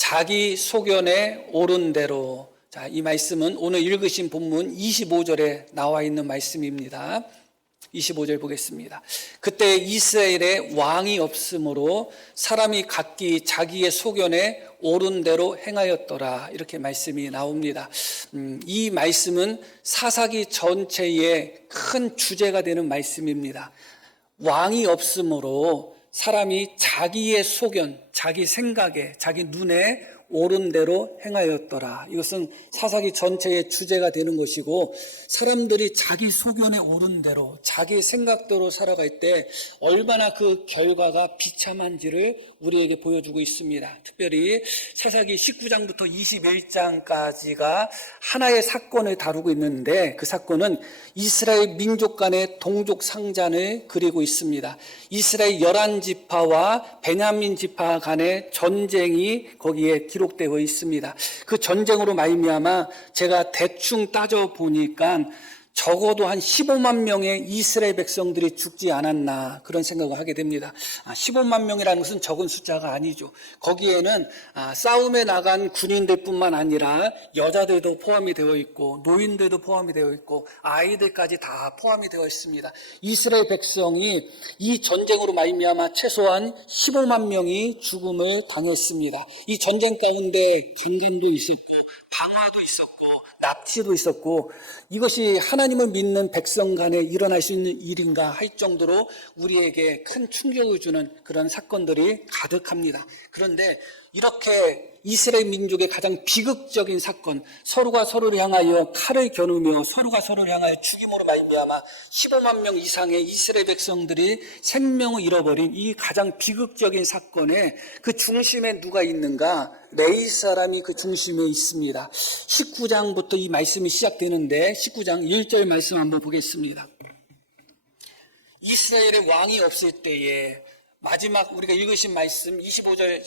자기 소견에 옳은 대로. 자, 이 말씀은 오늘 읽으신 본문 25절에 나와 있는 말씀입니다. 25절 보겠습니다. 그때 이스라엘에 왕이 없으므로 사람이 각기 자기의 소견에 옳은 대로 행하였더라. 이렇게 말씀이 나옵니다. 이 말씀은 사사기 전체의 큰 주제가 되는 말씀입니다. 왕이 없으므로 사람이 자기의 소견, 자기 생각에, 자기 눈에 옳은 대로 행하였더라. 이것은 사사기 전체의 주제가 되는 것이고, 사람들이 자기 소견에 옳은 대로, 자기 생각대로 살아갈 때 얼마나 그 결과가 비참한지를 우리에게 보여주고 있습니다. 특별히 사사기 19장부터 21장까지가 하나의 사건을 다루고 있는데, 그 사건은 이스라엘 민족 간의 동족 상잔을 그리고 있습니다. 이스라엘 11지파와 베냐민 지파 간의 전쟁이 거기에 기록되어 있습니다. 그 전쟁으로 말미암아 제가 대충 따져보니까 적어도 한 15만 명의 이스라엘 백성들이 죽지 않았나, 그런 생각을 하게 됩니다. 15만 명이라는 것은 적은 숫자가 아니죠. 거기에는 싸움에 나간 군인들뿐만 아니라 여자들도 포함이 되어 있고 노인들도 포함이 되어 있고 아이들까지 다 포함이 되어 있습니다. 이스라엘 백성이 이 전쟁으로 말미암아 최소한 15만 명이 죽음을 당했습니다. 이 전쟁 가운데 강간도 있었고 방화도 있었고 납치도 있었고, 이것이 하나님을 믿는 백성 간에 일어날 수 있는 일인가 할 정도로 우리에게 큰 충격을 주는 그런 사건들이 가득합니다. 그런데 이렇게 이스라엘 민족의 가장 비극적인 사건, 서로가 서로를 향하여 칼을 겨누며 서로가 서로를 향하여 죽임으로 말미암아 15만 명 이상의 이스라엘 백성들이 생명을 잃어버린 이 가장 비극적인 사건에 그 중심에 누가 있는가? 레위 사람이 그 중심에 있습니다. 19장부터 이 말씀이 시작되는데 19장 1절 말씀 한번 보겠습니다. 이스라엘의 왕이 없을 때에, 마지막 우리가 읽으신 말씀 21장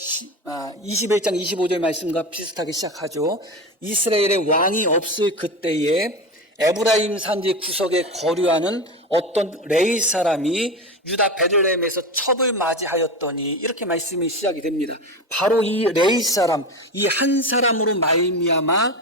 25절 말씀과 비슷하게 시작하죠. 이스라엘의 왕이 없을 그때에 에브라임 산지 구석에 거류하는 어떤 레위 사람이 유다 베들레헴에서 첩을 맞이하였더니, 이렇게 말씀이 시작이 됩니다. 바로 이 레위 사람, 이 한 사람으로 말미암아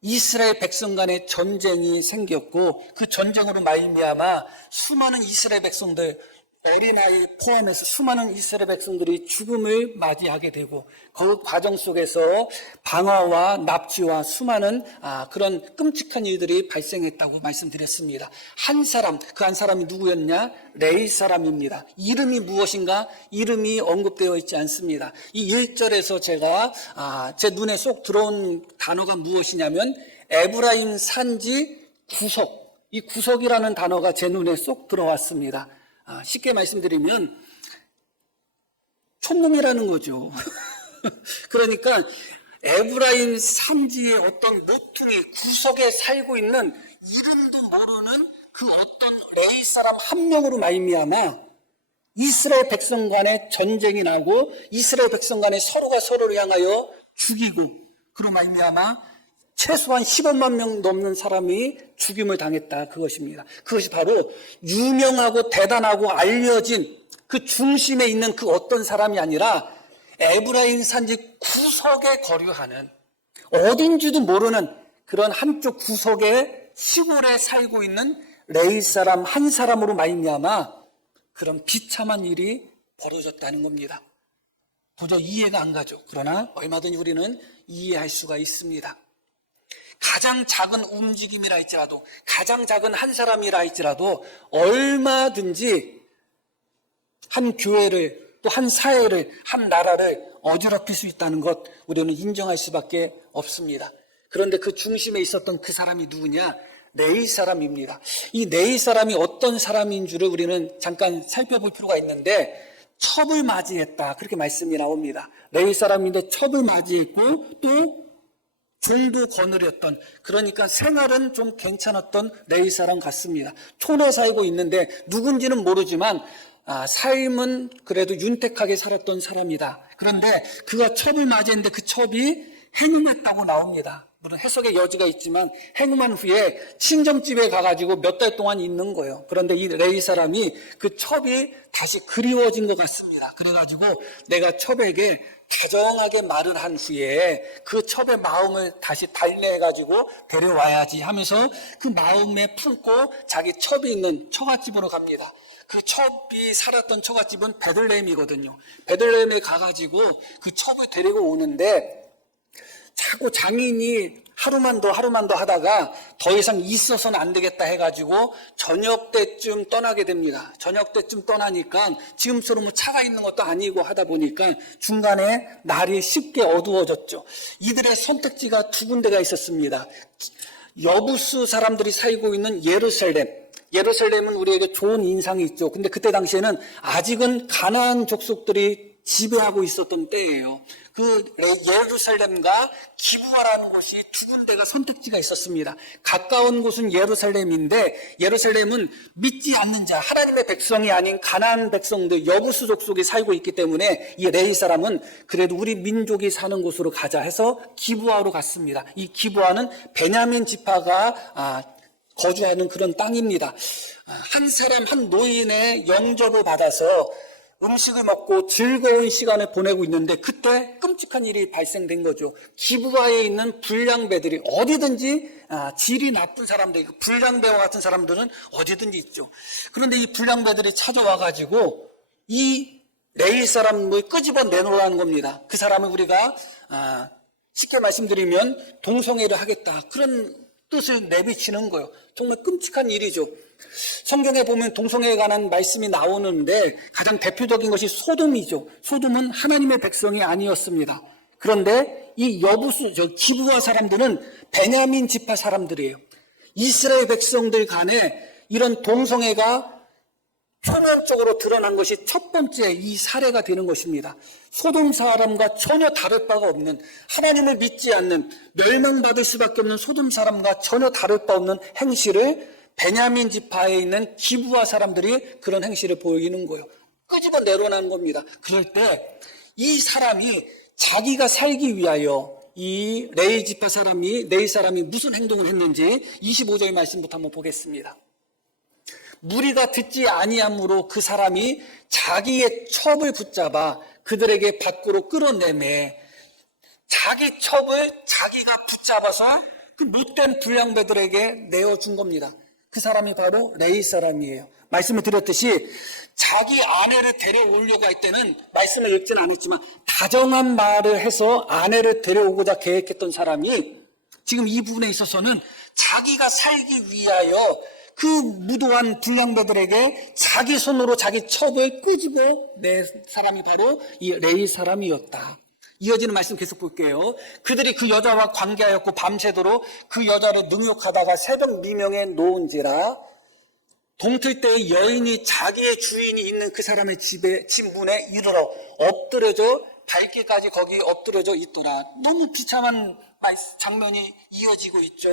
이스라엘 백성 간의 전쟁이 생겼고, 그 전쟁으로 말미암아 수많은 이스라엘 백성들, 어린아이 포함해서 수많은 이스라엘 백성들이 죽음을 맞이하게 되고, 그 과정 속에서 방화와 납치와 수많은 그런 끔찍한 일들이 발생했다고 말씀드렸습니다. 한 사람, 그 한 사람이 누구였냐? 레위 사람입니다. 이름이 무엇인가? 이름이 언급되어 있지 않습니다. 이 1절에서 제가 제 눈에 쏙 들어온 단어가 무엇이냐면 에브라임 산지 구석, 이 구석이라는 단어가 제 눈에 쏙 들어왔습니다. 쉽게 말씀드리면 촌놈이라는 거죠. 그러니까 에브라임 산지의 어떤 모퉁이 구석에 살고 있는 이름도 모르는 그 어떤 레위 사람 한 명으로 말미암아 이스라엘 백성 간의 전쟁이 나고 이스라엘 백성 간에 서로가 서로를 향하여 죽이고, 그로 말미암아 최소한 15만 명 넘는 사람이 죽임을 당했다, 그것입니다. 그것이 바로 유명하고 대단하고 알려진 그 중심에 있는 그 어떤 사람이 아니라 에브라임 산지 구석에 거류하는, 어딘지도 모르는 그런 한쪽 구석에 시골에 살고 있는 레위 사람 한 사람으로 말미암아 그런 비참한 일이 벌어졌다는 겁니다. 도저히 이해가 안 가죠. 그러나 얼마든지 우리는 이해할 수가 있습니다. 가장 작은 움직임이라 할지라도, 가장 작은 한 사람이라 할지라도 얼마든지 한 교회를, 또 한 사회를, 한 나라를 어지럽힐 수 있다는 것, 우리는 인정할 수밖에 없습니다. 그런데 그 중심에 있었던 그 사람이 누구냐? 레위 사람입니다. 이 레위 사람이 어떤 사람인 줄을 우리는 잠깐 살펴볼 필요가 있는데, 첩을 맞이했다, 그렇게 말씀이 나옵니다. 레위 사람인데 첩을 맞이했고 또 종도 거느렸던, 그러니까 생활은 좀 괜찮았던 레위 사람 같습니다. 촌에 살고 있는데 누군지는 모르지만 삶은 그래도 윤택하게 살았던 사람이다. 그런데 그가 첩을 맞이했는데 그 첩이 행음했다고 나옵니다. 물론 해석의 여지가 있지만 행음한 후에 친정집에 가가지고 몇 달 동안 있는 거예요. 그런데 이 레위 사람이 그 첩이 다시 그리워진 것 같습니다. 그래가지고 내가 첩에게 다정하게 말을 한 후에 그 첩의 마음을 다시 달래가지고 데려와야지 하면서 그 마음에 품고 자기 첩이 있는 처갓집으로 갑니다. 그 첩이 살았던 처갓집은 베들레헴이거든요. 베들레헴에 가가지고 그 첩을 데리고 오는데 자꾸 장인이 하루만 더 하다가 더 이상 있어서는 안 되겠다 해가지고 저녁 때쯤 떠나게 됩니다. 저녁 때쯤 떠나니까 지금처럼 차가 있는 것도 아니고 하다 보니까 중간에 날이 쉽게 어두워졌죠. 이들의 선택지가 두 군데가 있었습니다. 여부수 사람들이 살고 있는 예루살렘. 예루살렘은 우리에게 좋은 인상이 있죠. 근데 그때 당시에는 아직은 가나안 족속들이 지배하고 있었던 때예요. 그 예루살렘과 기브아라는 곳이 두 군데가 선택지가 있었습니다. 가까운 곳은 예루살렘인데 예루살렘은 믿지 않는 자, 하나님의 백성이 아닌 가나안 백성들, 여부수 족속이 살고 있기 때문에 이 레위 사람은 그래도 우리 민족이 사는 곳으로 가자 해서 기브아로 갔습니다. 이 기브아는 베냐민 지파가 거주하는 그런 땅입니다. 한 사람, 한 노인의 영접을 받아서 음식을 먹고 즐거운 시간을 보내고 있는데 그때 끔찍한 일이 발생된 거죠. 기브아에 있는 불량배들이 어디든지 질이 나쁜 사람들, 불량배와 같은 사람들은 어디든지 있죠. 그런데 이 불량배들이 찾아와가지고 이 레위 사람을 끄집어 내놓으라는 겁니다. 그 사람을 우리가 쉽게 말씀드리면 동성애를 하겠다, 그런 뜻을 내비치는 거예요. 정말 끔찍한 일이죠. 성경에 보면 동성애에 관한 말씀이 나오는데 가장 대표적인 것이 소돔이죠. 소돔은 하나님의 백성이 아니었습니다. 그런데 이 여부수, 기브아 사람들은 베냐민 지파 사람들이에요. 이스라엘 백성들 간에 이런 동성애가 표면적으로 드러난 것이 첫 번째 이 사례가 되는 것입니다. 소돔 사람과 전혀 다를 바가 없는, 하나님을 믿지 않는, 멸망받을 수밖에 없는 소돔 사람과 전혀 다를 바 없는 행실을 베냐민 지파에 있는 기브아 사람들이 그런 행실을 보이는 거예요. 끄집어 내려놓는 겁니다. 그럴 때 이 사람이 자기가 살기 위하여 이 레위 지파 사람이, 레위 사람이 무슨 행동을 했는지 25절 말씀부터 한번 보겠습니다. 무리가 듣지 아니함으로 그 사람이 자기의 첩을 붙잡아 그들에게 밖으로 끌어내매, 자기 첩을 자기가 붙잡아서 그 못된 불량배들에게 내어준 겁니다. 그 사람이 바로 레위 사람이에요. 말씀을 드렸듯이 자기 아내를 데려오려고 할 때는 말씀을 읽지는 않았지만 다정한 말을 해서 아내를 데려오고자 계획했던 사람이 지금 이 부분에 있어서는 자기가 살기 위하여 그 무도한 불량배들에게 자기 손으로 자기 첩을 끄집어 낸 사람이 바로 이 레위 사람이었다. 이어지는 말씀 계속 볼게요. 그들이 그 여자와 관계하였고 밤새도록 그 여자를 능욕하다가 새벽 미명에 놓은지라. 동틀 때 여인이 자기의 주인이 있는 그 사람의 집 문에 이르러 엎드려져 발길까지 거기 엎드려져 있더라. 너무 비참한 장면이 이어지고 있죠.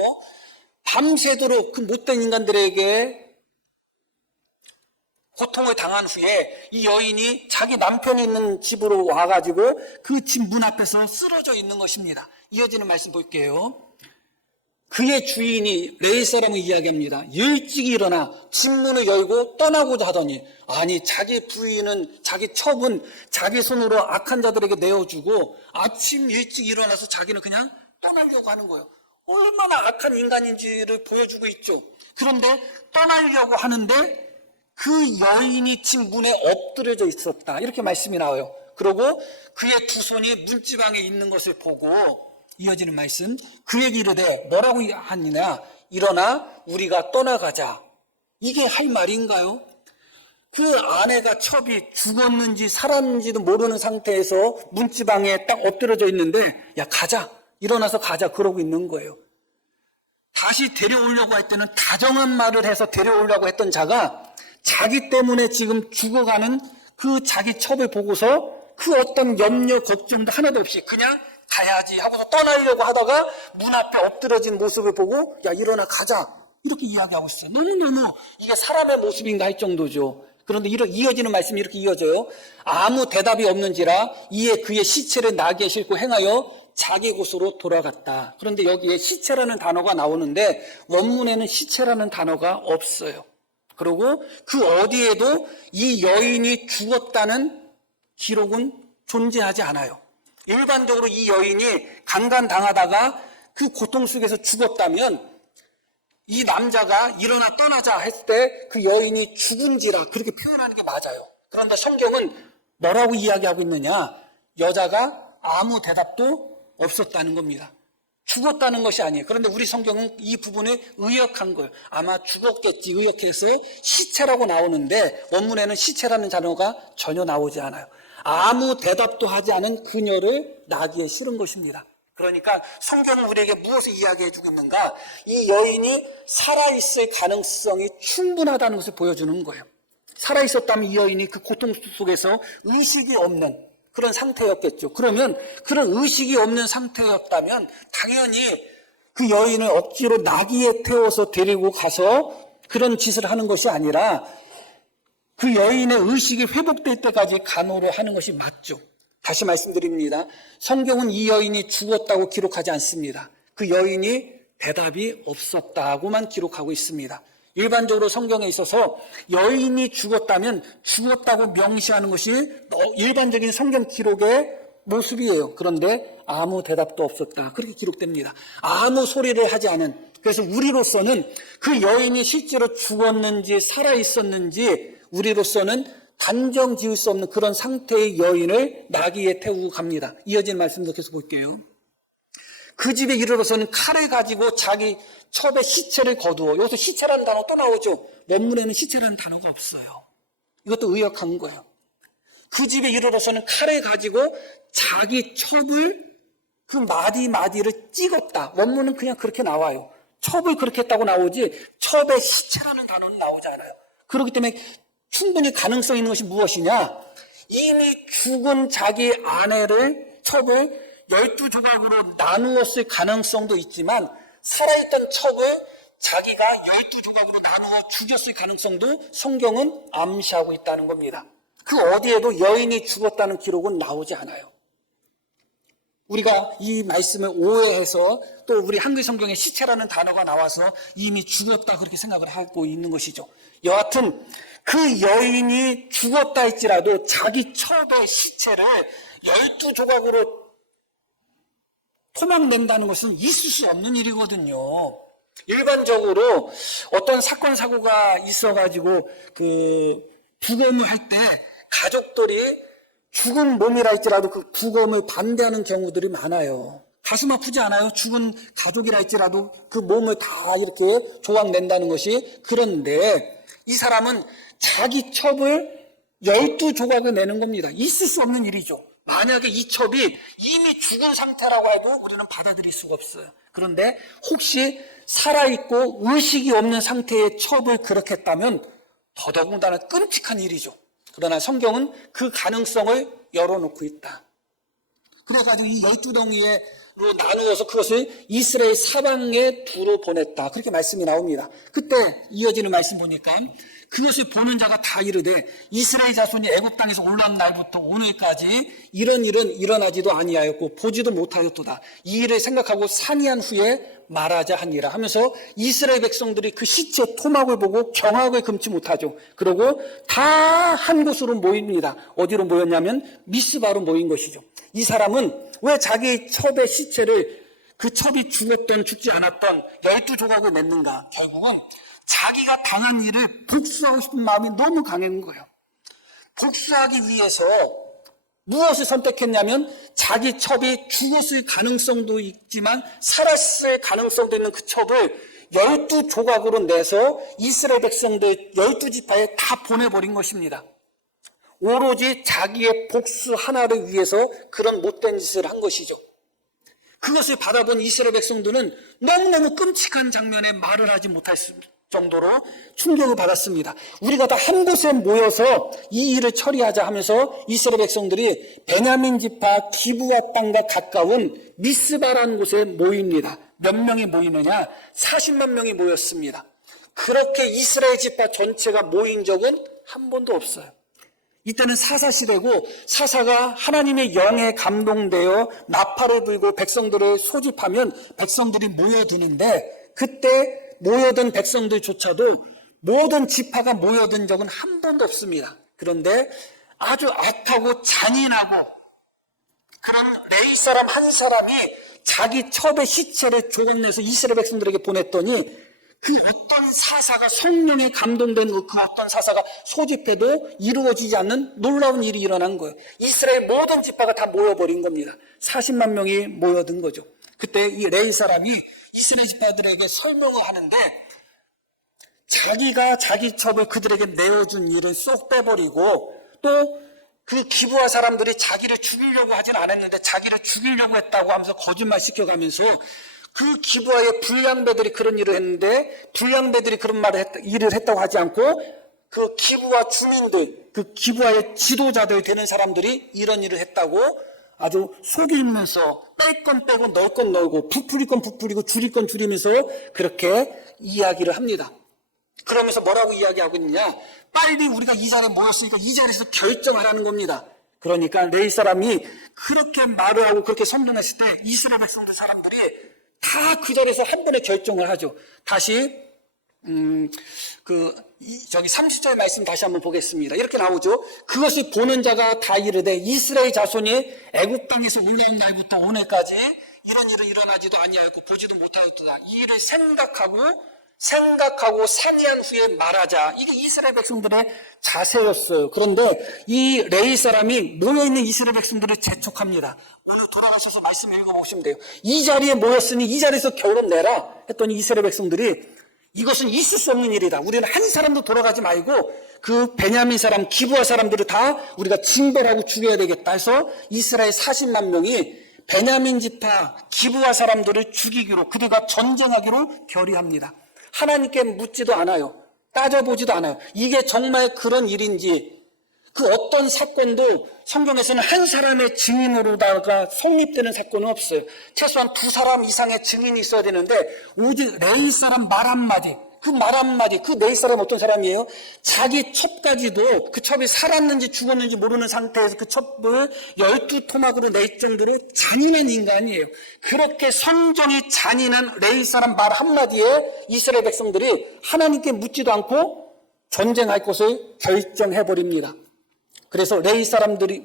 밤새도록 그 못된 인간들에게 고통을 당한 후에 이 여인이 자기 남편이 있는 집으로 와가지고 그 집 문 앞에서 쓰러져 있는 것입니다. 이어지는 말씀 볼게요. 그의 주인이 레위 사람을 이야기합니다. 일찍 일어나 집 문을 열고 떠나고자 하더니, 아니 자기 부인은, 자기 첩은 자기 손으로 악한 자들에게 내어주고 아침 일찍 일어나서 자기는 그냥 떠나려고 하는 거예요. 얼마나 악한 인간인지를 보여주고 있죠. 그런데 떠나려고 하는데 그 여인이 집 문에 엎드려져 있었다, 이렇게 말씀이 나와요. 그리고 그의 두 손이 문지방에 있는 것을 보고 이어지는 말씀, 그에게 이르되 뭐라고 하느냐, 일어나 우리가 떠나가자. 이게 할 말인가요? 그 아내가 첩이 죽었는지 살았는지도 모르는 상태에서 문지방에 딱 엎드려져 있는데 야 가자, 일어나서 가자, 그러고 있는 거예요. 다시 데려오려고 할 때는 다정한 말을 해서 데려오려고 했던 자가 자기 때문에 지금 죽어가는 그 자기 첩을 보고서 그 어떤 염려 걱정도 하나도 없이 그냥 가야지 하고서 떠나려고 하다가 문 앞에 엎드려진 모습을 보고 야 일어나 가자, 이렇게 이야기하고 있어요. 너무너무 이게 사람의 모습인가 할 정도죠. 그런데 이어지는 말씀이 이렇게 이어져요. 아무 대답이 없는지라 이에 그의 시체를 나귀에 싣고 행하여 자기 곳으로 돌아갔다. 그런데 여기에 시체라는 단어가 나오는데 원문에는 시체라는 단어가 없어요. 그리고 그 어디에도 이 여인이 죽었다는 기록은 존재하지 않아요. 일반적으로 이 여인이 강간당하다가 그 고통 속에서 죽었다면 이 남자가 일어나 떠나자 했을 때 그 여인이 죽은지라 그렇게 표현하는 게 맞아요. 그런데 성경은 뭐라고 이야기하고 있느냐? 여자가 아무 대답도 없었다는 겁니다. 죽었다는 것이 아니에요. 그런데 우리 성경은 이 부분에 의역한 거예요. 아마 죽었겠지 의역해서 시체라고 나오는데 원문에는 시체라는 단어가 전혀 나오지 않아요. 아무 대답도 하지 않은 그녀를 나귀에 실은 것입니다. 그러니까 성경은 우리에게 무엇을 이야기해 주고 있는가? 이 여인이 살아있을 가능성이 충분하다는 것을 보여주는 거예요. 살아있었다면 이 여인이 그 고통 속에서 의식이 없는 그런 상태였겠죠. 그러면 그런 의식이 없는 상태였다면 당연히 그 여인을 억지로 나귀에 태워서 데리고 가서 그런 짓을 하는 것이 아니라 그 여인의 의식이 회복될 때까지 간호를 하는 것이 맞죠. 다시 말씀드립니다. 성경은 이 여인이 죽었다고 기록하지 않습니다. 그 여인이 대답이 없었다고만 기록하고 있습니다. 일반적으로 성경에 있어서 여인이 죽었다면 죽었다고 명시하는 것이 일반적인 성경 기록의 모습이에요. 그런데 아무 대답도 없었다. 그렇게 기록됩니다. 아무 소리를 하지 않은. 그래서 우리로서는 그 여인이 실제로 죽었는지 살아있었는지 우리로서는 단정 지을 수 없는 그런 상태의 여인을 나귀에 태우고 갑니다. 이어진 말씀도 계속 볼게요. 그 집에 이르러서는 칼을 가지고 자기 첩의 시체를 거두어. 여기서 시체라는 단어 또 나오죠. 원문에는 시체라는 단어가 없어요. 이것도 의역한 거예요. 그 집에 이르러서는 칼을 가지고 자기 첩을 그 마디마디를 찍었다. 원문은 그냥 그렇게 나와요. 첩을 그렇게 했다고 나오지 첩의 시체라는 단어는 나오지 않아요. 그렇기 때문에 충분히 가능성 있는 것이 무엇이냐? 이미 죽은 자기 아내를 첩을 12조각으로 나누었을 가능성도 있지만 살아있던 첩을 자기가 12조각으로 나누어 죽였을 가능성도 성경은 암시하고 있다는 겁니다. 그 어디에도 여인이 죽었다는 기록은 나오지 않아요. 우리가 이 말씀을 오해해서 또 우리 한글 성경에 시체라는 단어가 나와서 이미 죽었다 그렇게 생각을 하고 있는 것이죠. 여하튼 그 여인이 죽었다 할지라도 자기 첩의 시체를 12조각으로 토막낸다는 것은 있을 수 없는 일이거든요. 일반적으로 어떤 사건 사고가 있어가지고 그 부검을 할 때 가족들이 죽은 몸이라 할지라도 그 부검을 반대하는 경우들이 많아요. 가슴 아프지 않아요? 죽은 가족이라 할지라도 그 몸을 다 이렇게 조각 낸다는 것이. 그런데 이 사람은 자기 첩을 12조각을 내는 겁니다. 있을 수 없는 일이죠. 만약에 이 첩이 이미 죽은 상태라고 해도 우리는 받아들일 수가 없어요. 그런데 혹시 살아있고 의식이 없는 상태의 첩을 그렇게 했다면 더더군다나 끔찍한 일이죠. 그러나 성경은 그 가능성을 열어놓고 있다. 그래가지고 이 12덩이로 나누어서 그것을 이스라엘 사방에 두루 보냈다. 그렇게 말씀이 나옵니다. 그때 이어지는 말씀 보니까 그것을 보는 자가 다 이르되 이스라엘 자손이 애굽 땅에서 올라온 날부터 오늘까지 이런 일은 일어나지도 아니하였고 보지도 못하였도다. 이 일을 생각하고 산이한 후에 말하자 하니라 하면서 이스라엘 백성들이 그 시체 토막을 보고 경악을 금치 못하죠. 그리고 다 한 곳으로 모입니다. 어디로 모였냐면 미스바로 모인 것이죠. 이 사람은 왜 자기 첩의 시체를 그 첩이 죽었던 죽지 않았던 12조각을 냈는가? 결국은 자기가 당한 일을 복수하고 싶은 마음이 너무 강한 거예요. 복수하기 위해서 무엇을 선택했냐면 자기 첩이 죽었을 가능성도 있지만 살았을 가능성도 있는 그 첩을 12조각으로 내서 이스라엘 백성들 12지파에 다 보내버린 것입니다. 오로지 자기의 복수 하나를 위해서 그런 못된 짓을 한 것이죠. 그것을 바라본 이스라엘 백성들은 너무너무 끔찍한 장면에 말을 하지 못할 정도로 충격을 받았습니다. 우리가 다 한 곳에 모여서 이 일을 처리하자 하면서 이스라엘 백성들이 베냐민 지파 기브아 땅과 가까운 미스바라는 곳에 모입니다. 몇 명이 모이느냐? 40만 명이 모였습니다. 그렇게 이스라엘 지파 전체가 모인 적은 한 번도 없어요. 이때는 사사 시대고 사사가 하나님의 영에 감동되어 나팔을 불고 백성들을 소집하면 백성들이 모여드는데 그때 모여든 백성들조차도 모든 지파가 모여든 적은 한 번도 없습니다. 그런데 아주 악하고 잔인하고 그런 레위 사람 한 사람이 자기 첩의 시체를 조각내서 이스라엘 백성들에게 보냈더니 그 어떤 사사가 성령에 감동된 그 어떤 사사가 소집해도 이루어지지 않는 놀라운 일이 일어난 거예요. 이스라엘 모든 지파가 다 모여버린 겁니다. 40만 명이 모여든 거죠. 그때 이 레위 사람이 이스라엘 지파들에게 설명을 하는데 자기가 자기 첩을 그들에게 내어준 일을 쏙 빼버리고 또 그 기브아 사람들이 자기를 죽이려고 하진 않았는데 자기를 죽이려고 했다고 하면서 거짓말 시켜가면서 그 기브아의 불량배들이 그런 일을 했는데 불량배들이 그런 일을 했다고 하지 않고 그 기브아 주민들, 그 기브아의 지도자들 되는 사람들이 이런 일을 했다고 아주 속이면서 뺄 건 빼고 넣을 건 넣고 부풀릴 건 부풀리고 줄일 건 줄이면서 그렇게 이야기를 합니다. 그러면서 뭐라고 이야기하고 있느냐? 빨리 우리가 이 자리에 모였으니까 이 자리에서 결정하라는 겁니다. 그러니까 레위 사람이 그렇게 말을 하고 그렇게 선동했을 때 이스라엘 백성들 사람들이 다 그 자리에서 한 번에 결정을 하죠. 다시 30절 말씀 다시 한번 보겠습니다. 이렇게 나오죠. 그것을 보는 자가 다 이르되 이스라엘 자손이 애굽 땅에서 올라온 날부터 오늘까지 이런 일은 일어나지도 아니하였고 보지도 못하였도다. 이 일을 생각하고 상의한 후에 말하자. 이게 이스라엘 백성들의 자세였어요. 그런데 이 레위 사람이 모여있는 이스라엘 백성들을 재촉합니다. 오늘 돌아가셔서 말씀 읽어보시면 돼요. 이 자리에 모였으니 이 자리에서 결론 내라 했더니 이스라엘 백성들이 이것은 있을 수 없는 일이다. 우리는 한 사람도 돌아가지 말고 그 베냐민 사람, 기브아 사람들을 다 우리가 징벌하고 죽여야 되겠다 해서 이스라엘 40만 명이 베냐민 지파, 기브아 사람들을 죽이기로 그들과 전쟁하기로 결의합니다. 하나님께 묻지도 않아요. 따져보지도 않아요. 이게 정말 그런 일인지 그 어떤 사건도 성경에서는 한 사람의 증인으로다가 성립되는 사건은 없어요. 최소한 2사람 이상의 증인이 있어야 되는데 오직 레위 사람 말 한마디, 그 레위 사람 어떤 사람이에요? 자기 첩까지도 그 첩이 살았는지 죽었는지 모르는 상태에서 그 첩을 12토막으로 낼 정도로 잔인한 인간이에요. 그렇게 성정이 잔인한 레위 사람 말 한마디에 이스라엘 백성들이 하나님께 묻지도 않고 전쟁할 것을 결정해버립니다. 그래서 레위 사람들이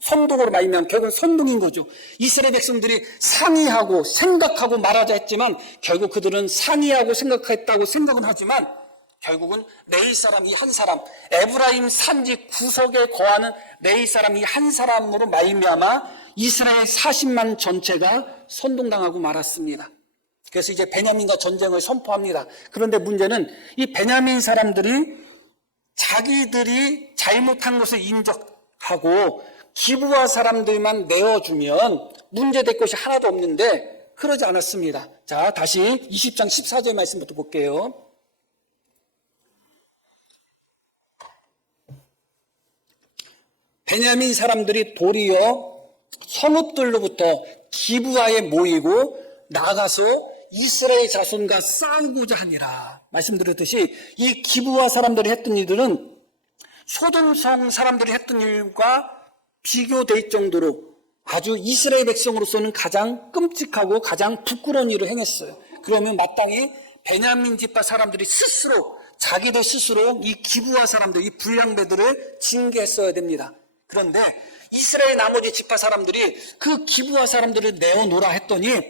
선동으로 말미암아 결국은 선동인 거죠. 이스라엘 백성들이 상의하고 생각하고 말하자 했지만 결국 그들은 상의하고 생각했다고 생각은 하지만 결국은 레위 사람 이 한 사람, 에브라임 산지 구석에 거하는 레위 사람 이 한 사람으로 말미암아 이스라엘 40만 전체가 선동당하고 말았습니다. 그래서 이제 베냐민과 전쟁을 선포합니다. 그런데 문제는 이 베냐민 사람들이 자기들이 잘못한 것을 인정하고 기브아 사람들만 내어주면 문제될 것이 하나도 없는데 그러지 않았습니다. 자, 다시 20장 14절 말씀부터 볼게요. 베냐민 사람들이 도리어 성읍들로부터 기브아에 모이고 나가서 이스라엘 자손과 싸우고자 하니라. 말씀드렸듯이 이 기브아 사람들이 했던 일들은 소돔성 사람들이 했던 일과 비교될 정도로 아주 이스라엘 백성으로서는 가장 끔찍하고 가장 부끄러운 일을 행했어요. 그러면 마땅히 베냐민 지파 사람들이 스스로 자기들 스스로 이 기브아 사람들, 이 불량배들을 징계했어야 됩니다. 그런데 이스라엘 나머지 지파 사람들이 그 기브아 사람들을 내어놓으라 했더니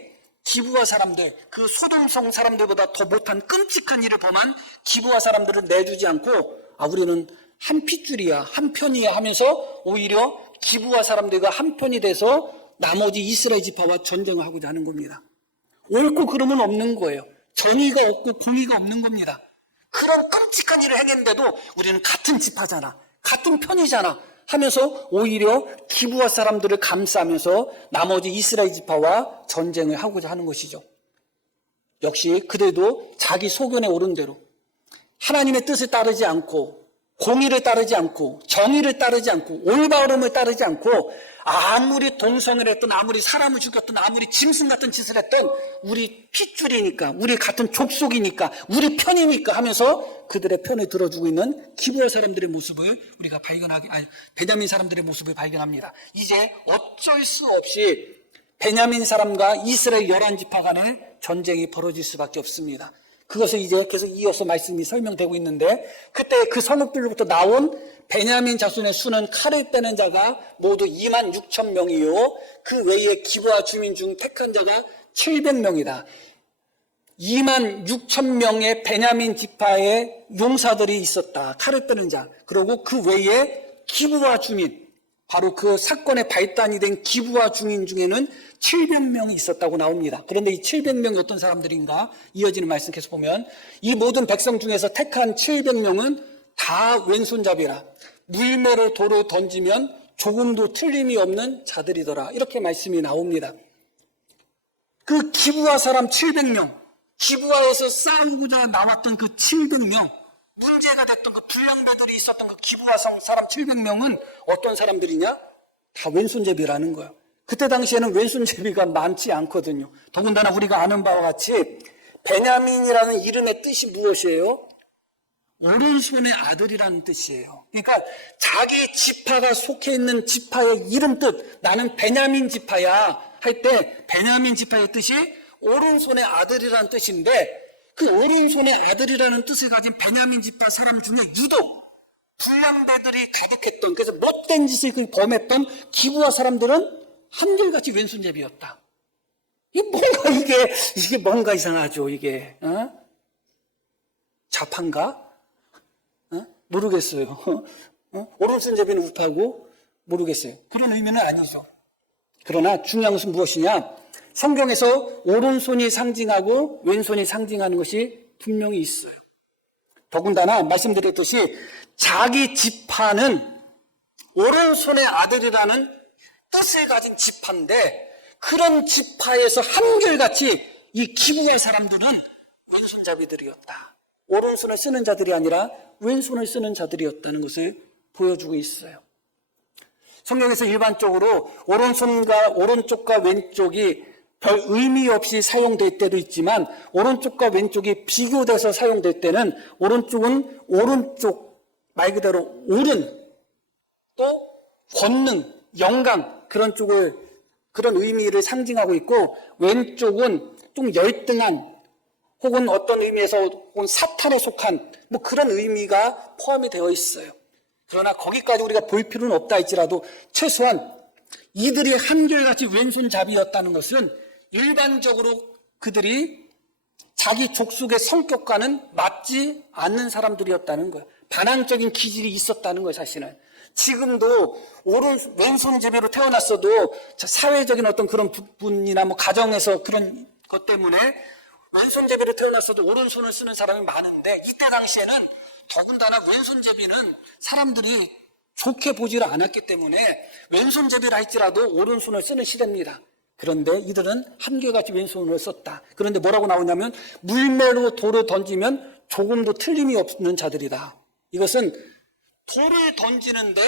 기브아 사람들, 그 소돔성 사람들보다 더 못한 끔찍한 일을 범한 기브아 사람들을 내주지 않고 우리는 한 핏줄이야, 한 편이야 하면서 오히려 기브아 사람들과 한 편이 돼서 나머지 이스라엘 지파와 전쟁을 하고자 하는 겁니다. 옳고 그름은 없는 거예요. 정의가 없고 공의가 없는 겁니다. 그런 끔찍한 일을 행했는데도 우리는 같은 지파잖아, 같은 편이잖아 하면서 오히려 기브아 사람들을 감싸면서 나머지 이스라엘 지파와 전쟁을 하고자 하는 것이죠. 역시 그들도 자기 소견에 오른 대로 하나님의 뜻을 따르지 않고 공의를 따르지 않고 정의를 따르지 않고 올바름을 따르지 않고 아무리 동성을 했든 아무리 사람을 죽였든 아무리 짐승 같은 짓을 했든 우리 핏줄이니까 우리 같은 족속이니까 우리 편이니까 하면서 그들의 편을 들어주고 있는 기브아 사람들의 모습을 우리가 베냐민 사람들의 모습을 발견합니다. 이제 어쩔 수 없이 베냐민 사람과 이스라엘 11지파 간의 전쟁이 벌어질 수밖에 없습니다. 그것을 이제 계속 이어서 말씀이 설명되고 있는데 그때 그 성읍들로부터 나온 베냐민 자손의 수는 칼을 빼는 자가 모두 26,000명이요 그 외에 기브아 주민 중 택한 자가 700명이다. 26,000명의 베냐민 지파의 용사들이 있었다. 칼을 빼는 자. 그리고 그 외에 기브아 주민, 바로 그 사건의 발단이 된 기브아 주민 중에는 700명이 있었다고 나옵니다. 그런데 이 700명이 어떤 사람들인가? 이어지는 말씀 계속 보면 이 모든 백성 중에서 택한 700명은 다 왼손잡이라 물매로 돌을 던지면 조금도 틀림이 없는 자들이더라. 이렇게 말씀이 나옵니다. 그 기브아 사람 700명, 기브아에서 싸우고자 나왔던 그 700명, 문제가 됐던 그 불량배들이 있었던 그 기브아 사람 700명은 어떤 사람들이냐? 다 왼손잡이라는 거예요. 그때 당시에는 왼손잡이가 많지 않거든요. 더군다나 우리가 아는 바와 같이 베냐민이라는 이름의 뜻이 무엇이에요? 오른손의 아들이라는 뜻이에요. 그러니까 자기 지파가 속해 있는 지파의 이름 뜻, 나는 베냐민 지파야 할 때 베냐민 지파의 뜻이 오른손의 아들이라는 뜻인데 그 오른손의 아들이라는 뜻을 가진 베냐민 지파 사람 중에 유독 불량배들이 가득했던, 그래서 못된 짓을 범했던 기브아 사람들은 한결같이 왼손잡이였다. 이게 뭔가 이상하죠, 이게. 자판가? 모르겠어요. 오른손잡이는 우파고 모르겠어요. 그런 의미는 아니죠. 그러나 중요한 것은 무엇이냐? 성경에서 오른손이 상징하고 왼손이 상징하는 것이 분명히 있어요. 더군다나 말씀드렸듯이 자기 지파는 오른손의 아들이라는 뜻을 가진 지파인데 그런 지파에서 한결같이 이 기브아 사람들은 왼손잡이들이었다. 오른손을 쓰는 자들이 아니라 왼손을 쓰는 자들이었다는 것을 보여주고 있어요. 성경에서 일반적으로 오른쪽과 왼쪽이 별 의미 없이 사용될 때도 있지만 오른쪽과 왼쪽이 비교돼서 사용될 때는 오른쪽은 오른쪽 말 그대로 옳은 또 권능, 영광 그런 의미를 상징하고 있고 왼쪽은 좀 열등한 혹은 어떤 의미에서 혹은 사탄에 속한 그런 의미가 포함이 되어 있어요. 그러나 거기까지 우리가 볼 필요는 없다 할지라도 최소한 이들이 한결같이 왼손잡이였다는 것은 일반적으로 그들이 자기 족속의 성격과는 맞지 않는 사람들이었다는 거예요. 반항적인 기질이 있었다는 거예요, 사실은. 지금도 왼손잡이로 태어났어도 사회적인 어떤 그런 부분이나 가정에서 그런 것 때문에 왼손잡이로 태어났어도 오른손을 쓰는 사람이 많은데 이때 당시에는 더군다나 왼손잡이는 사람들이 좋게 보지를 않았기 때문에 왼손잡이라 할지라도 오른손을 쓰는 시대입니다. 그런데 이들은 한결같이 왼손을 썼다. 그런데 뭐라고 나오냐면 물매로 돌을 던지면 조금도 틀림이 없는 자들이다. 이것은 돌을 던지는데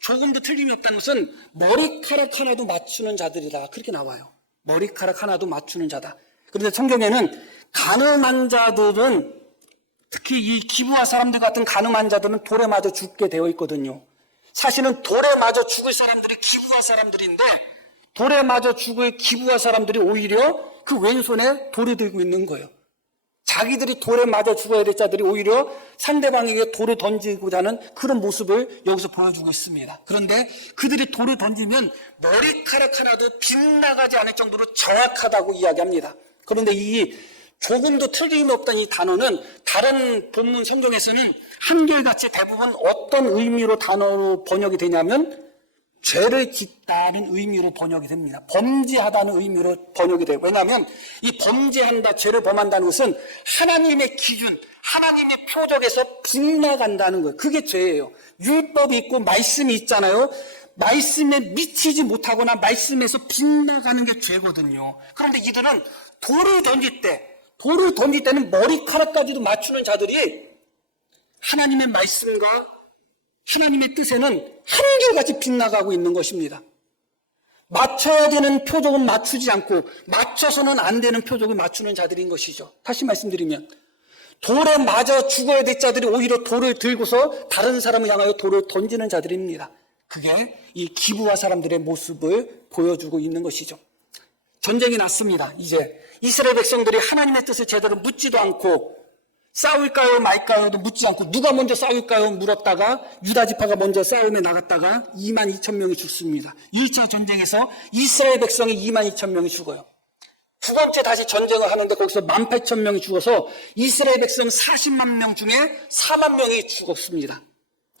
조금도 틀림이 없다는 것은 머리카락 하나도 맞추는 자들이다. 그렇게 나와요. 머리카락 하나도 맞추는 자다. 그런데 성경에는 가늠한 자들은 특히 이 기브아 사람들 같은 가늠한 자들은 돌에 맞아 죽게 되어 있거든요. 사실은 돌에 맞아 죽을 사람들이 기브아 사람들인데 돌에 맞아 죽을 기브아 사람들이 오히려 그 왼손에 돌을 들고 있는 거예요. 자기들이 돌에 맞아 죽어야 될 자들이 오히려 상대방에게 돌을 던지고자 하는 그런 모습을 여기서 보여주고 있습니다. 그런데 그들이 돌을 던지면 머리카락 하나도 빗나가지 않을 정도로 정확하다고 이야기합니다. 그런데 이 조금도 틀림이 없다는 이 단어는 다른 본문 성경에서는 한결같이 대부분 어떤 의미로 단어로 번역이 되냐면 죄를 짓다는 의미로 번역이 됩니다. 범죄하다는 의미로 번역이 돼요. 왜냐하면 이 범죄한다, 죄를 범한다는 것은 하나님의 기준, 하나님의 표적에서 빗나간다는 거예요. 그게 죄예요. 율법이 있고 말씀이 있잖아요. 말씀에 미치지 못하거나 말씀에서 빗나가는 게 죄거든요. 그런데 이들은 돌을 던질 때는 머리카락까지도 맞추는 자들이 하나님의 말씀과 하나님의 뜻에는 한결같이 빗나가고 있는 것입니다. 맞춰야 되는 표적은 맞추지 않고 맞춰서는 안 되는 표적을 맞추는 자들인 것이죠. 다시 말씀드리면 돌에 맞아 죽어야 될 자들이 오히려 돌을 들고서 다른 사람을 향하여 돌을 던지는 자들입니다. 그게 이 기브와 사람들의 모습을 보여주고 있는 것이죠. 전쟁이 났습니다. 이제 이스라엘 백성들이 하나님의 뜻을 제대로 묻지도 않고 싸울까요 말까요도 묻지 않고 누가 먼저 싸울까요 물었다가 유다 지파가 먼저 싸움에 나갔다가 22,000명이 죽습니다. 1차 전쟁에서 이스라엘 백성이 22,000명이 죽어요. 두 번째 다시 전쟁을 하는데 거기서 18,000명이 죽어서 이스라엘 백성 40만 명 중에 4만 명이 죽었습니다.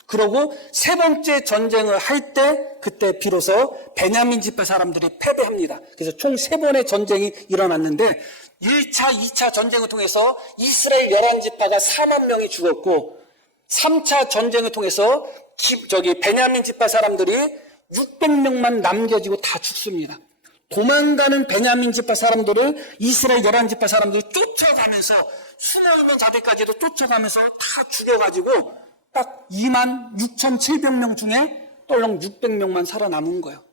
그러고 세 번째 전쟁을 할 때 그때 비로소 베냐민 지파 사람들이 패배합니다. 그래서 총 3번의 전쟁이 일어났는데 1차, 2차 전쟁을 통해서 이스라엘 11지파가 4만 명이 죽었고 3차 전쟁을 통해서 베냐민 지파 사람들이 600명만 남겨지고 다 죽습니다. 도망가는 베냐민 지파 사람들을 이스라엘 11지파 사람들이 쫓아가면서 숨어있는 자들까지도 쫓아가면서 다 죽여가지고 딱 26,700명 중에 떨렁 600명만 살아남은 거예요.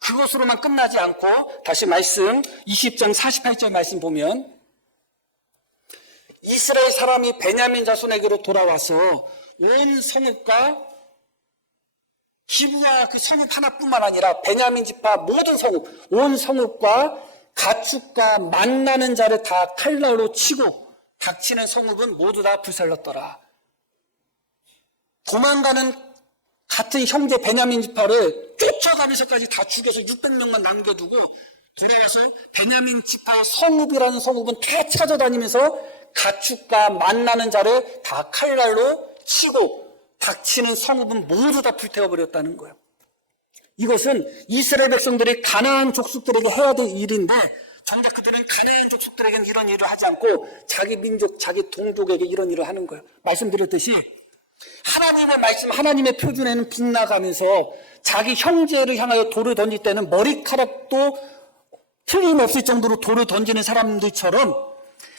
그것으로만 끝나지 않고 다시 말씀 20장 48절 말씀 보면 이스라엘 사람이 베냐민 자손에게로 돌아와서 온 성읍과 기브와 그 성읍 하나뿐만 아니라 베냐민 지파 모든 성읍, 온 성읍과 가축과 만나는 자를 다 칼날로 치고 닥치는 성읍은 모두 다 불살랐더라. 도망가는 같은 형제 베냐민 지파를 쫓아가면서까지 다 죽여서 600명만 남겨두고 돌아와서 베냐민 지파의 성읍이라는 성읍은 다 찾아다니면서 가축과 만나는 자를 다 칼날로 치고 닥치는 성읍은 모두 다 불태워버렸다는 거예요. 이것은 이스라엘 백성들이 가나안 족속들에게 해야 될 일인데 정작 그들은 가나안 족속들에게는 이런 일을 하지 않고 자기 민족, 자기 동족에게 이런 일을 하는 거예요. 말씀드렸듯이 하나님의 말씀, 하나님의 표준에는 빗나가면서 자기 형제를 향하여 돌을 던질 때는 머리카락도 틀림없을 정도로 돌을 던지는 사람들처럼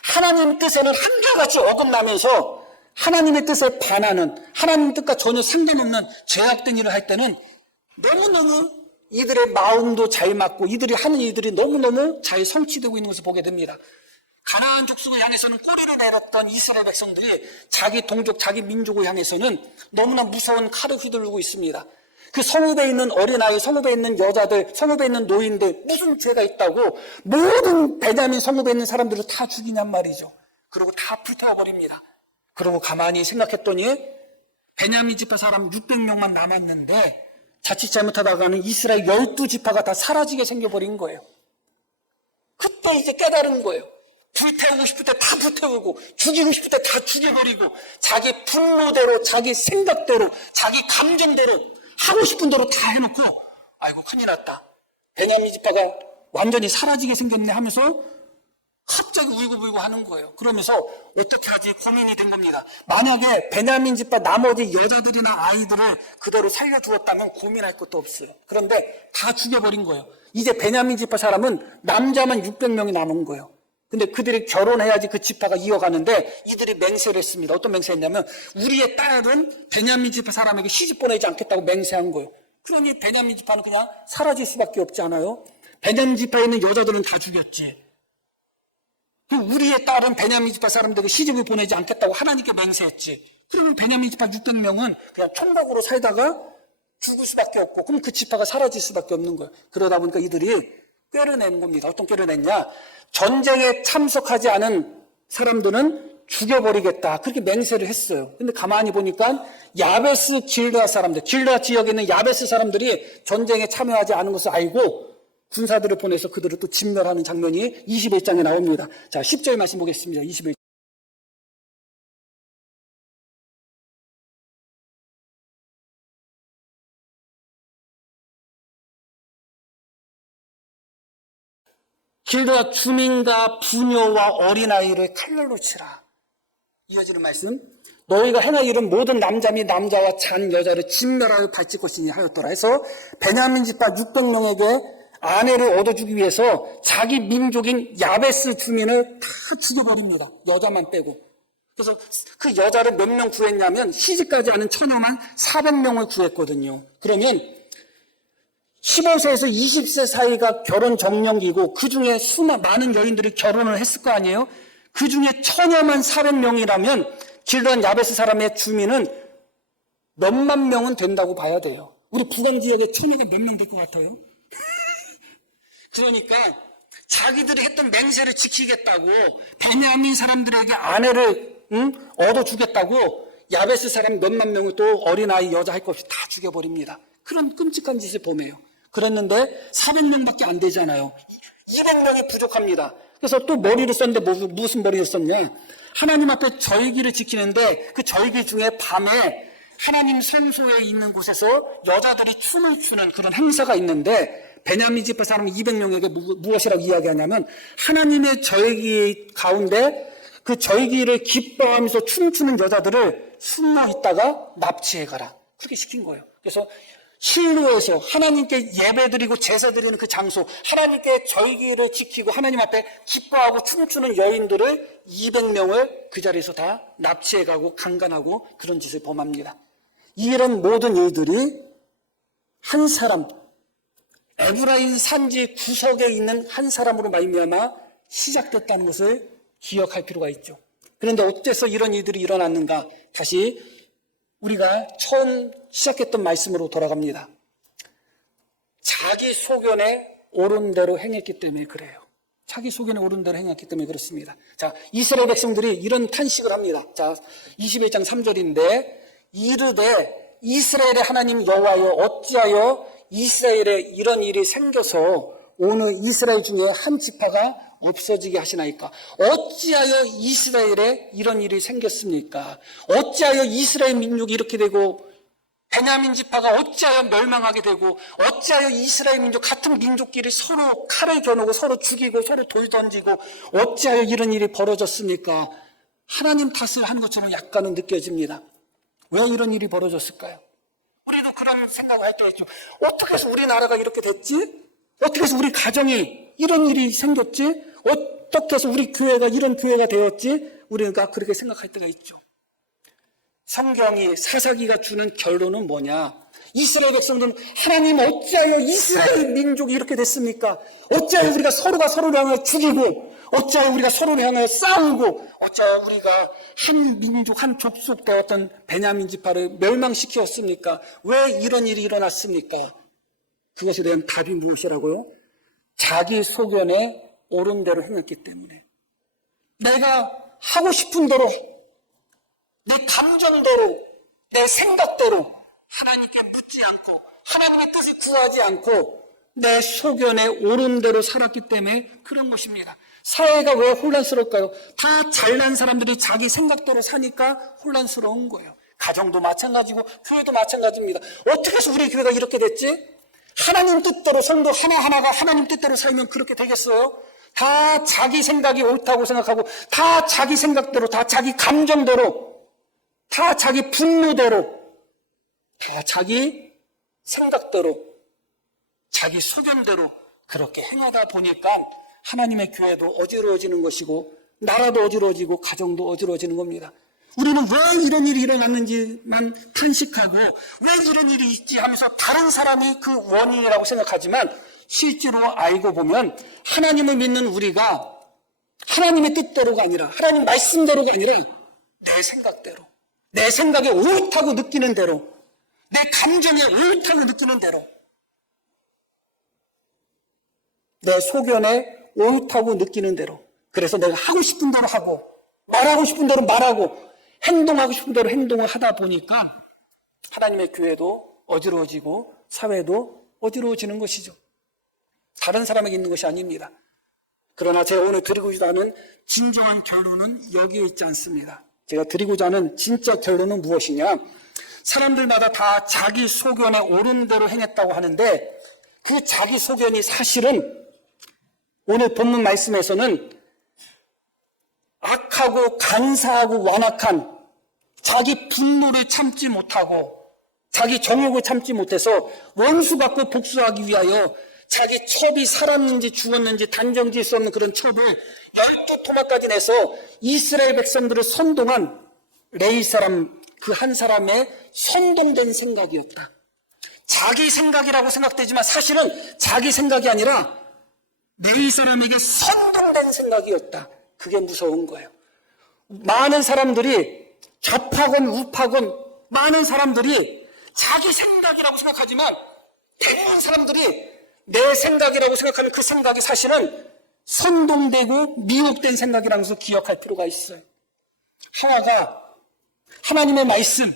하나님의 뜻에는 한결같이 어긋나면서 하나님의 뜻에 반하는, 하나님의 뜻과 전혀 상관없는 죄악된 일을 할 때는 너무너무 이들의 마음도 잘 맞고 이들이 하는 일들이 너무너무 잘 성취되고 있는 것을 보게 됩니다. 가나안 족속을 향해서는 꼬리를 내렸던 이스라엘 백성들이 자기 동족, 자기 민족을 향해서는 너무나 무서운 칼을 휘두르고 있습니다. 그 성읍에 있는 어린아이, 성읍에 있는 여자들, 성읍에 있는 노인들 무슨 죄가 있다고 모든 베냐민 성읍에 있는 사람들을 다 죽이냔 말이죠. 그리고 다 불태워버립니다. 그리고 가만히 생각했더니 베냐민 지파 사람 600명만 남았는데 자칫 잘못하다가는 이스라엘 12지파가 다 사라지게 생겨버린 거예요. 그때 이제 깨달은 거예요. 불태우고 싶을 때 다 불태우고 죽이고 싶을 때 다 죽여버리고 자기 분노대로 자기 생각대로 자기 감정대로 하고 싶은 대로 다 해놓고 아이고 큰일 났다. 베냐민 지파가 완전히 사라지게 생겼네 하면서 갑자기 울고불고 하는 거예요. 그러면서 어떻게 하지 고민이 된 겁니다. 만약에 베냐민 지파 나머지 여자들이나 아이들을 그대로 살려두었다면 고민할 것도 없어요. 그런데 다 죽여버린 거예요. 이제 베냐민 지파 사람은 남자만 600명이 남은 거예요. 근데 그들이 결혼해야지 그 지파가 이어가는데 이들이 맹세를 했습니다. 어떤 맹세했냐면 우리의 딸은 베냐민 지파 사람에게 시집 보내지 않겠다고 맹세한 거예요. 그러니 베냐민 지파는 그냥 사라질 수밖에 없지 않아요? 베냐민 지파에 있는 여자들은 다 죽였지. 우리의 딸은 베냐민 지파 사람들에게 시집을 보내지 않겠다고 하나님께 맹세했지. 그러면 베냐민 지파 600명은 그냥 총각으로 살다가 죽을 수밖에 없고 그럼 그 지파가 사라질 수밖에 없는 거예요. 그러다 보니까 이들이 꾀를 낸 겁니다. 어떤 꾀를 냈냐? 전쟁에 참석하지 않은 사람들은 죽여버리겠다. 그렇게 맹세를 했어요. 근데 가만히 보니까 야베스 길르앗 사람들, 길르앗 지역에 있는 야베스 사람들이 전쟁에 참여하지 않은 것을 알고 군사들을 보내서 그들을 또 진멸하는 장면이 21장에 나옵니다. 자, 10절 말씀 보겠습니다. 21절. 길르앗 주민과 부녀와 어린아이를 칼날로 치라. 이어지는 말씀. 너희가 행할 일은 모든 남자 및 남자와 잔 여자를 진멸하여 바칠 것이니 하였더라 해서 베냐민 지파 600명에게 아내를 얻어주기 위해서 자기 민족인 야베스 주민을 다 죽여버립니다. 여자만 빼고. 그래서 그 여자를 몇 명 구했냐면 시집가지 않은 처녀만 400명을 구했거든요. 그러면 15세에서 20세 사이가 결혼 적령기고 그 중에 많은 여인들이 결혼을 했을 거 아니에요? 그 중에 처녀만 400명이라면 길르한 야베스 사람의 주민은 몇만 명은 된다고 봐야 돼요. 우리 북왕 지역에 처녀가 몇 명 될 것 같아요? 그러니까 자기들이 했던 맹세를 지키겠다고 베냐민 사람들에게 아내를 얻어주겠다고 야베스 사람 몇만 명을 또 어린아이 여자 할 것 없이 다 죽여버립니다. 그런 끔찍한 짓을 범해요. 그랬는데 400명밖에 안 되잖아요. 200명이 부족합니다. 그래서 또 머리를 썼는데 무슨 머리를 썼냐? 하나님 앞에 절기를 지키는데 그 절기 중에 밤에 하나님 성소에 있는 곳에서 여자들이 춤을 추는 그런 행사가 있는데 베냐민 지파 사람 200명에게 무엇이라고 이야기하냐면 하나님의 절기 가운데 그 절기를 기뻐하면서 춤추는 여자들을 숨어 있다가 납치해 가라. 그렇게 시킨 거예요. 그래서 실로에서 하나님께 예배드리고 제사드리는 그 장소, 하나님께 절기를 지키고 하나님 앞에 기뻐하고 춤추는 여인들을 200명을 그 자리에서 다 납치해가고 강간하고 그런 짓을 범합니다. 이런 모든 일들이 한 사람, 에브라임 산지 구석에 있는 한 사람으로 말미암아 시작됐다는 것을 기억할 필요가 있죠. 그런데 어째서 이런 일들이 일어났는가? 다시 우리가 처음 시작했던 말씀으로 돌아갑니다. 자기 소견에 옳은 대로 행했기 때문에 그래요. 자기 소견에 옳은 대로 행했기 때문에 그렇습니다. 자, 이스라엘 백성들이 이런 탄식을 합니다. 자, 21장 3절인데 이르되 이스라엘의 하나님 여호와여 어찌하여 이스라엘에 이런 일이 생겨서 오늘 이스라엘 중에 한 지파가 없어지게 하시나이까? 어찌하여 이스라엘에 이런 일이 생겼습니까? 어찌하여 이스라엘 민족이 이렇게 되고 베냐민 지파가 어찌하여 멸망하게 되고 어찌하여 이스라엘 민족 같은 민족끼리 서로 칼을 겨누고 서로 죽이고 서로 돌 던지고 어찌하여 이런 일이 벌어졌습니까? 하나님 탓을 하는 것처럼 약간은 느껴집니다. 왜 이런 일이 벌어졌을까요? 우리도 그런 생각을 할 때 있죠. 어떻게 해서 우리나라가 이렇게 됐지? 어떻게 해서 우리 가정이 이런 일이 생겼지? 어떻게 해서 우리 교회가 이런 교회가 되었지? 우리가 그렇게 생각할 때가 있죠. 성경이 사사기가 주는 결론은 뭐냐? 이스라엘 백성들은 하나님 어찌하여 이스라엘 민족이 이렇게 됐습니까? 어찌하여 우리가 서로가 서로를 향하여 죽이고 어찌하여 우리가 서로를 향하여 싸우고 어찌하여 우리가 한 민족 한 족속 되었던 베냐민 지파를 멸망시켰습니까? 왜 이런 일이 일어났습니까? 그것에 대한 답이 무엇이라고요? 자기 소견에 옳은 대로 행했기 때문에 내가 하고 싶은 대로 내 감정대로 내 생각대로 하나님께 묻지 않고 하나님의 뜻을 구하지 않고 내 소견에 옳은 대로 살았기 때문에 그런 것입니다. 사회가 왜 혼란스러울까요? 다 잘난 사람들이 자기 생각대로 사니까 혼란스러운 거예요. 가정도 마찬가지고 교회도 마찬가지입니다. 어떻게 해서 우리 교회가 이렇게 됐지? 하나님 뜻대로 성도 하나하나가 하나님 뜻대로 살면 그렇게 되겠어요? 다 자기 생각이 옳다고 생각하고 다 자기 생각대로 다 자기 감정대로 다 자기 분노대로 다 자기 생각대로 자기 소견대로 그렇게 행하다 보니까 하나님의 교회도 어지러워지는 것이고 나라도 어지러워지고 가정도 어지러워지는 겁니다. 우리는 왜 이런 일이 일어났는지만 탄식하고 왜 이런 일이 있지 하면서 다른 사람이 그 원인이라고 생각하지만 실제로 알고 보면 하나님을 믿는 우리가 하나님의 뜻대로가 아니라 하나님 말씀대로가 아니라 내 생각대로 내 생각에 옳다고 느끼는 대로 내 감정에 옳다고 느끼는 대로 내 소견에 옳다고 느끼는 대로 그래서 내가 하고 싶은 대로 하고 말하고 싶은 대로 말하고 행동하고 싶은 대로 행동을 하다 보니까 하나님의 교회도 어지러워지고 사회도 어지러워지는 것이죠. 다른 사람에게 있는 것이 아닙니다. 그러나 제가 오늘 드리고자 하는 진정한 결론은 여기에 있지 않습니다. 제가 드리고자 하는 진짜 결론은 무엇이냐? 사람들마다 다 자기 소견에 옳은 대로 행했다고 하는데 그 자기 소견이 사실은 오늘 본문 말씀에서는 악하고 간사하고 완악한 자기 분노를 참지 못하고 자기 정욕을 참지 못해서 원수 받고 복수하기 위하여 자기 첩이 살았는지 죽었는지 단정지을 수 없는 그런 첩을 12 토막까지 내서 이스라엘 백성들을 선동한 레위 사람 그 한 사람의 선동된 생각이었다. 자기 생각이라고 생각되지만 사실은 자기 생각이 아니라 레위 사람에게 선동된 생각이었다. 그게 무서운 거예요. 많은 사람들이 좌파건 우파건 많은 사람들이 자기 생각이라고 생각하지만 대부분 사람들이 내 생각이라고 생각하는 그 생각이 사실은 선동되고 미혹된 생각이라는 것을 기억할 필요가 있어요. 하와가 하나님의 말씀,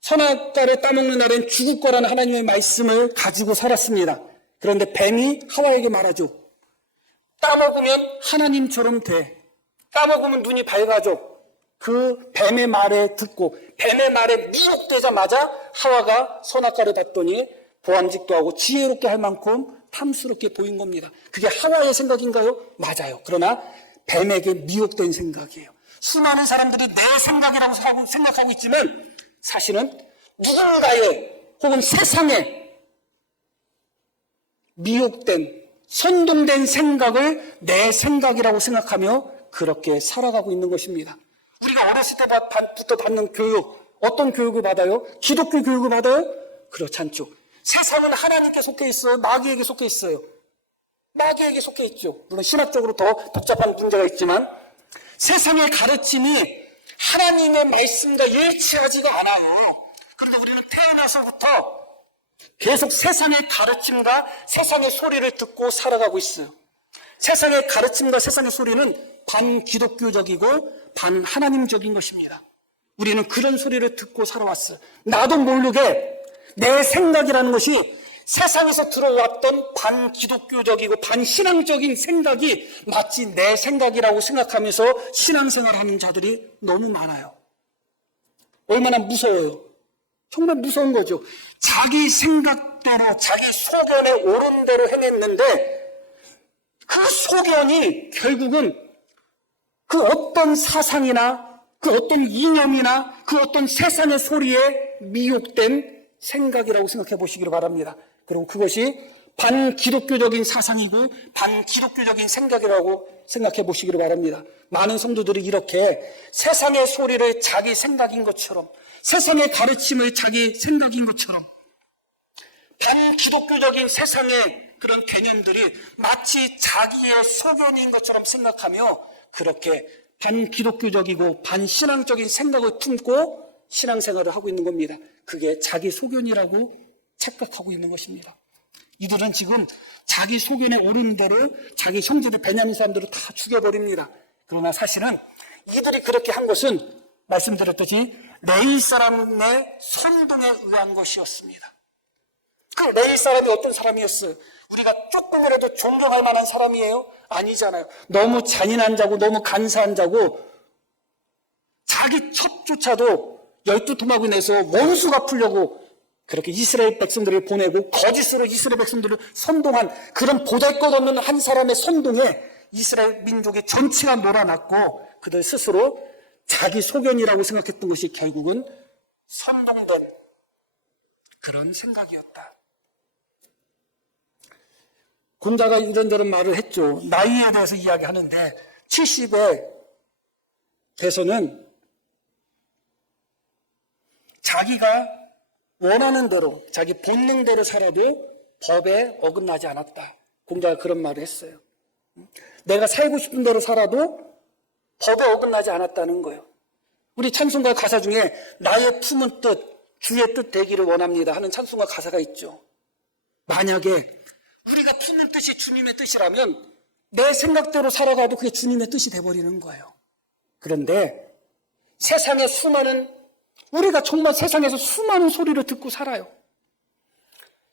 선악과를 따먹는 날엔 죽을 거라는 하나님의 말씀을 가지고 살았습니다. 그런데 뱀이 하와에게 말하죠. 따먹으면 하나님처럼 돼. 따먹으면 눈이 밝아져. 그 뱀의 말에 듣고 뱀의 말에 미혹되자마자 하와가 선악과를 봤더니 보암직도 하고 지혜롭게 할 만큼 탐스럽게 보인 겁니다. 그게 하와의 생각인가요? 맞아요. 그러나 뱀에게 미혹된 생각이에요. 수많은 사람들이 내 생각이라고 생각하고 있지만 사실은 누군가의 혹은 세상에 미혹된 선동된 생각을 내 생각이라고 생각하며 그렇게 살아가고 있는 것입니다. 우리가 어렸을 때부터 받는 교육, 어떤 교육을 받아요? 기독교 교육을 받아요? 그렇지 않죠. 세상은 하나님께 속해 있어요? 마귀에게 속해 있어요? 마귀에게 속해 있죠. 물론 신학적으로 더 복잡한 문제가 있지만 세상의 가르침이 하나님의 말씀과 일치하지가 않아요. 그런데 우리는 태어나서부터 계속 세상의 가르침과 세상의 소리를 듣고 살아가고 있어요. 세상의 가르침과 세상의 소리는 반기독교적이고 반하나님적인 것입니다. 우리는 그런 소리를 듣고 살아왔어요. 나도 모르게 내 생각이라는 것이 세상에서 들어왔던 반기독교적이고 반신앙적인 생각이 마치 내 생각이라고 생각하면서 신앙생활하는 자들이 너무 많아요. 얼마나 무서워요. 정말 무서운 거죠. 자기 생각대로 자기 소견에 옳은 대로 행했는데 그 소견이 결국은 그 어떤 사상이나 그 어떤 이념이나 그 어떤 세상의 소리에 미혹된 생각이라고 생각해 보시기를 바랍니다. 그리고 그것이 반기독교적인 사상이고 반기독교적인 생각이라고 생각해 보시기를 바랍니다. 많은 성도들이 이렇게 세상의 소리를 자기 생각인 것처럼 세상의 가르침을 자기 생각인 것처럼 반기독교적인 세상의 그런 개념들이 마치 자기의 소견인 것처럼 생각하며 그렇게 반기독교적이고 반신앙적인 생각을 품고 신앙생활을 하고 있는 겁니다. 그게 자기 소견이라고 착각하고 있는 것입니다. 이들은 지금 자기 소견에 옳은 대로 자기 형제들 베냐민 사람들을 다 죽여버립니다. 그러나 사실은 이들이 그렇게 한 것은 말씀드렸듯이 레위 사람의 선동에 의한 것이었습니다. 그 레위 사람이 어떤 사람이었어요? 우리가 조금이라도 존경할 만한 사람이에요? 아니잖아요. 너무 잔인한 자고 너무 간사한 자고 자기 첩조차도 12토막을 내서 원수 갚으려고 그렇게 이스라엘 백성들을 보내고 거짓으로 이스라엘 백성들을 선동한 그런 보잘것없는 한 사람의 선동에 이스라엘 민족의 전체가 놀아났고 그들 스스로 자기 소견이라고 생각했던 것이 결국은 선동된 그런 생각이었다. 군자가 이런저런 말을 했죠. 나이에 대해서 이야기하는데 70에 돼서는 자기가 원하는 대로 자기 본능대로 살아도 법에 어긋나지 않았다. 공자가 그런 말을 했어요. 내가 살고 싶은 대로 살아도 법에 어긋나지 않았다는 거예요. 우리 찬송가 가사 중에 나의 품은 뜻, 주의 뜻 되기를 원합니다 하는 찬송가 가사가 있죠. 만약에 우리가 품는 뜻이 주님의 뜻이라면 내 생각대로 살아가도 그게 주님의 뜻이 돼버리는 거예요. 그런데 세상에 우리가 정말 세상에서 수많은 소리를 듣고 살아요.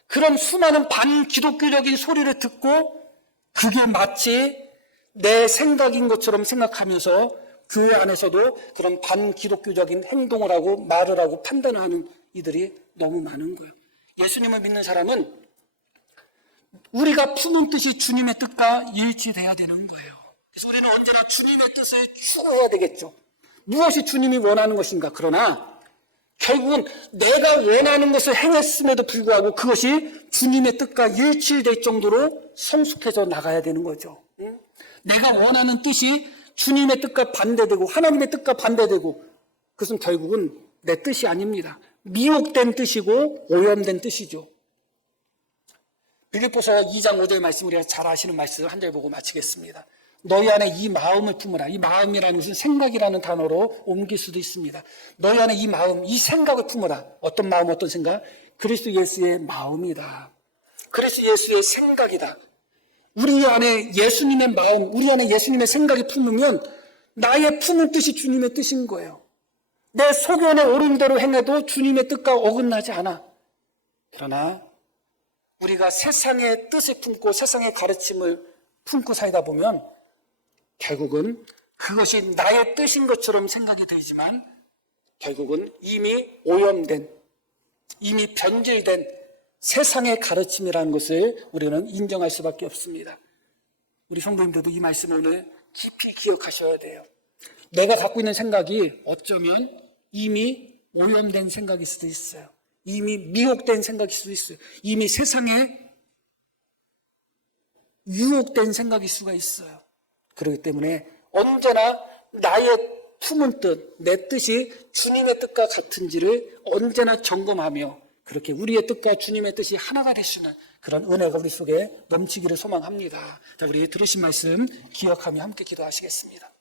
그런 수많은 반기독교적인 소리를 듣고 그게 마치 내 생각인 것처럼 생각하면서 그 안에서도 그런 반기독교적인 행동을 하고 말을 하고 판단을 하는 이들이 너무 많은 거예요. 예수님을 믿는 사람은 우리가 품은 뜻이 주님의 뜻과 일치돼야 되는 거예요. 그래서 우리는 언제나 주님의 뜻을 추구해야 되겠죠. 무엇이 주님이 원하는 것인가? 그러나 결국은 내가 원하는 것을 행했음에도 불구하고 그것이 주님의 뜻과 일치될 정도로 성숙해져 나가야 되는 거죠. 내가 원하는 뜻이 주님의 뜻과 반대되고 하나님의 뜻과 반대되고 그것은 결국은 내 뜻이 아닙니다. 미혹된 뜻이고 오염된 뜻이죠. 빌립보서 2장 5절 말씀 우리가 잘 아시는 말씀을 한 절 보고 마치겠습니다. 너희 안에 이 마음을 품으라. 이 마음이라는 것은 생각이라는 단어로 옮길 수도 있습니다. 너희 안에 이 마음, 이 생각을 품으라. 어떤 마음, 어떤 생각? 그리스도 예수의 마음이다. 그리스도 예수의 생각이다. 우리 안에 예수님의 마음, 우리 안에 예수님의 생각이 품으면 나의 품은 뜻이 주님의 뜻인 거예요. 내 소견에 옳은 대로 행해도 주님의 뜻과 어긋나지 않아. 그러나 우리가 세상의 뜻을 품고 세상의 가르침을 품고 살다 보면 결국은 그것이 나의 뜻인 것처럼 생각이 되지만 결국은 이미 오염된, 이미 변질된 세상의 가르침이라는 것을 우리는 인정할 수밖에 없습니다. 우리 성도님들도 이 말씀을 오늘 깊이 기억하셔야 돼요. 내가 갖고 있는 생각이 어쩌면 이미 오염된 생각일 수도 있어요. 이미 미혹된 생각일 수도 있어요. 이미 세상에 유혹된 생각일 수가 있어요. 그렇기 때문에 언제나 나의 품은 뜻, 내 뜻이 주님의 뜻과 같은지를 언제나 점검하며 그렇게 우리의 뜻과 주님의 뜻이 하나가 되시는 그런 은혜가 우리 속에 넘치기를 소망합니다. 자, 우리 들으신 말씀 기억하며 함께 기도하시겠습니다.